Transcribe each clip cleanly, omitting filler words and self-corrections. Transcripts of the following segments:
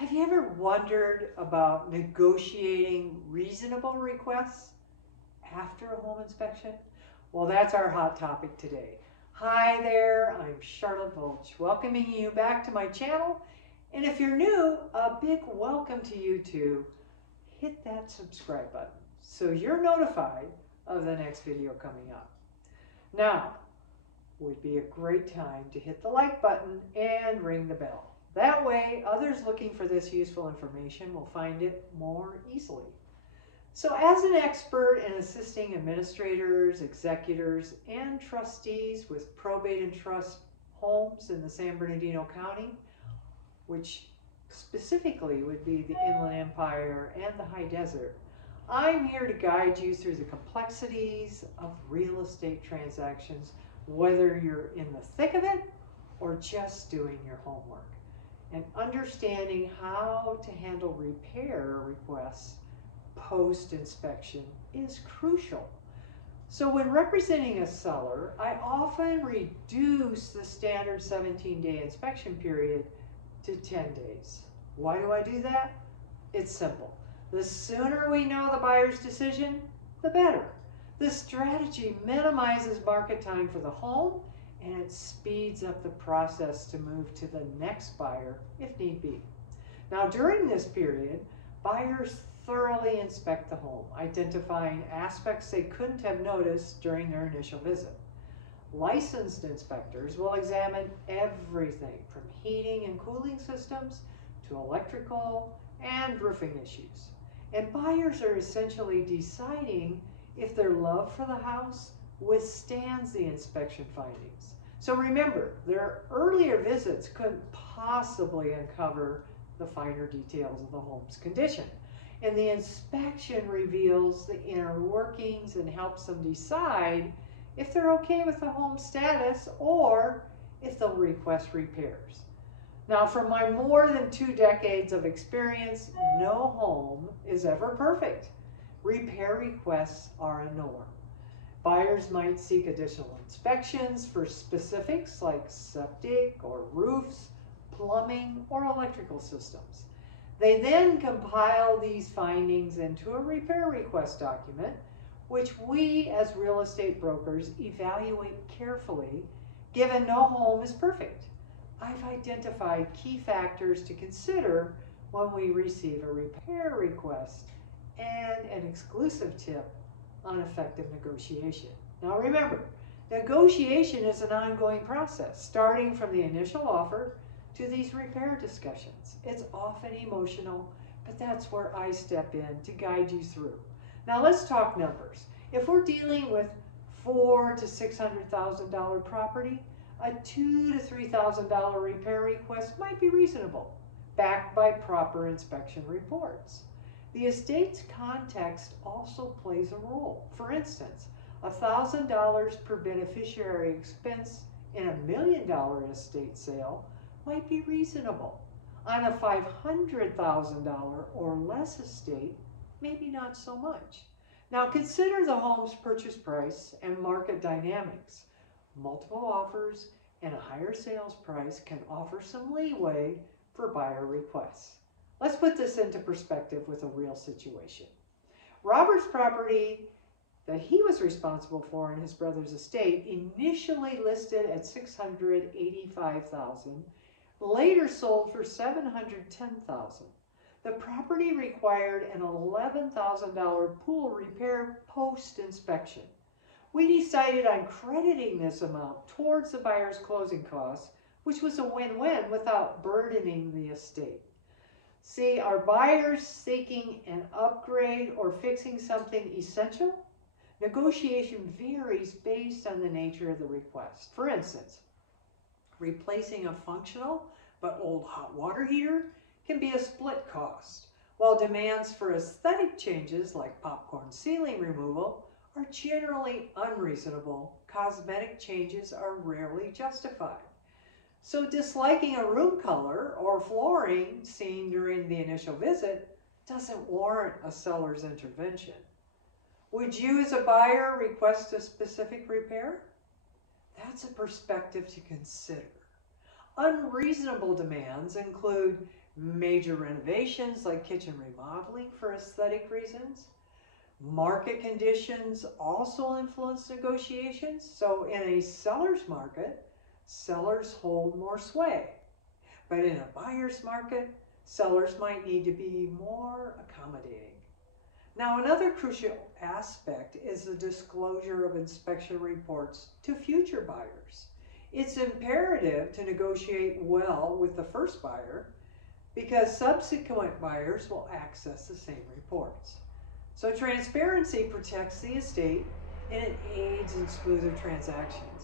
Have you ever wondered about negotiating reasonable requests after a home inspection? Well, that's our hot topic today. Hi there, I'm Charlotte Volsch, welcoming you back to my channel. And if you're new, a big welcome to you too. Hit that subscribe button so you're notified of the next video coming up. Now, would be a great time to hit the like button and ring the bell. That way, others looking for this useful information will find it more easily. So as an expert in assisting administrators, executors, and trustees with probate and trust homes in the San Bernardino County, which specifically would be the Inland Empire and the High Desert, I'm here to guide you through the complexities of real estate transactions, whether you're in the thick of it or just doing your homework. And understanding how to handle repair requests post-inspection is crucial. So when representing a seller, I often reduce the standard 17-day inspection period to 10 days. Why do I do that? It's simple. The sooner we know the buyer's decision, the better. This strategy minimizes market time for the home, and it speeds up the process to move to the next buyer if need be. Now, during this period, buyers thoroughly inspect the home, identifying aspects they couldn't have noticed during their initial visit. Licensed inspectors will examine everything from heating and cooling systems to electrical and roofing issues. And buyers are essentially deciding if their love for the house withstands the inspection findings. So remember, their earlier visits couldn't possibly uncover the finer details of the home's condition. And the inspection reveals the inner workings and helps them decide if they're okay with the home status or if they'll request repairs. Now, from my more than 2 decades of experience, no home is ever perfect. Repair requests are a norm. Buyers might seek additional inspections for specifics like septic or roofs, plumbing, or electrical systems. They then compile these findings into a repair request document, which we as real estate brokers evaluate carefully, given no home is perfect. I've identified key factors to consider when we receive a repair request and an exclusive tip on effective negotiation. Now remember, negotiation is an ongoing process, starting from the initial offer to these repair discussions. It's often emotional, but that's where I step in to guide you through. Now let's talk numbers. If we're dealing with $400,000 to $600,000 property, a $2,000 to $3,000 repair request might be reasonable, backed by proper inspection reports. The estate's context also plays a role. For instance, $1,000 per beneficiary expense in a $1 million estate sale might be reasonable. On a $500,000 or less estate, maybe not so much. Now consider the home's purchase price and market dynamics. Multiple offers and a higher sales price can offer some leeway for buyer requests. Let's put this into perspective with a real situation. Robert's property that he was responsible for in his brother's estate, initially listed at $685,000, later sold for $710,000. The property required an $11,000 pool repair post-inspection. We decided on crediting this amount towards the buyer's closing costs, which was a win-win without burdening the estate. See, are buyers seeking an upgrade or fixing something essential? Negotiation varies based on the nature of the request. For instance, replacing a functional but old hot water heater can be a split cost, while demands for aesthetic changes like popcorn ceiling removal are generally unreasonable. Cosmetic changes are rarely justified. So disliking a room color or flooring seen during the initial visit doesn't warrant a seller's intervention. Would you as a buyer request a specific repair? That's a perspective to consider. Unreasonable demands include major renovations like kitchen remodeling for aesthetic reasons. Market conditions also influence negotiations. So in a seller's market, sellers hold more sway. But in a buyer's market, sellers might need to be more accommodating. Now, another crucial aspect is the disclosure of inspection reports to future buyers. It's imperative to negotiate well with the first buyer because subsequent buyers will access the same reports. So transparency protects the estate and it aids in smoother transactions.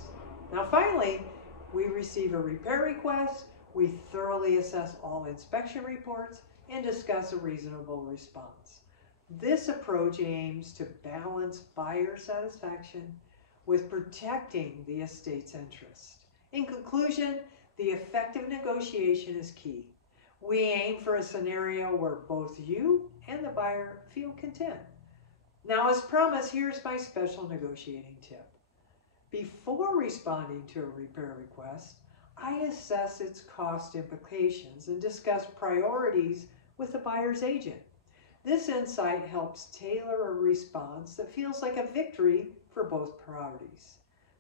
Now finally, we receive a repair request, we thoroughly assess all inspection reports and discuss a reasonable response. This approach aims to balance buyer satisfaction with protecting the estate's interest. In conclusion, the effective negotiation is key. We aim for a scenario where both you and the buyer feel content. Now, as promised, here's my special negotiating tip. Before responding to a repair request, I assess its cost implications and discuss priorities with the buyer's agent. This insight helps tailor a response that feels like a victory for both parties.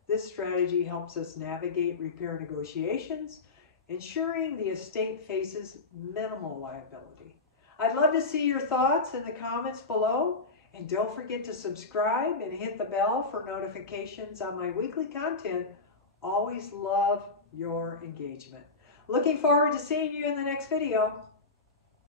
This strategy helps us navigate repair negotiations, ensuring the estate faces minimal liability. I'd love to see your thoughts in the comments below, and don't forget to subscribe and hit the bell for notifications on my weekly content. Always love your engagement. Looking forward to seeing you in the next video.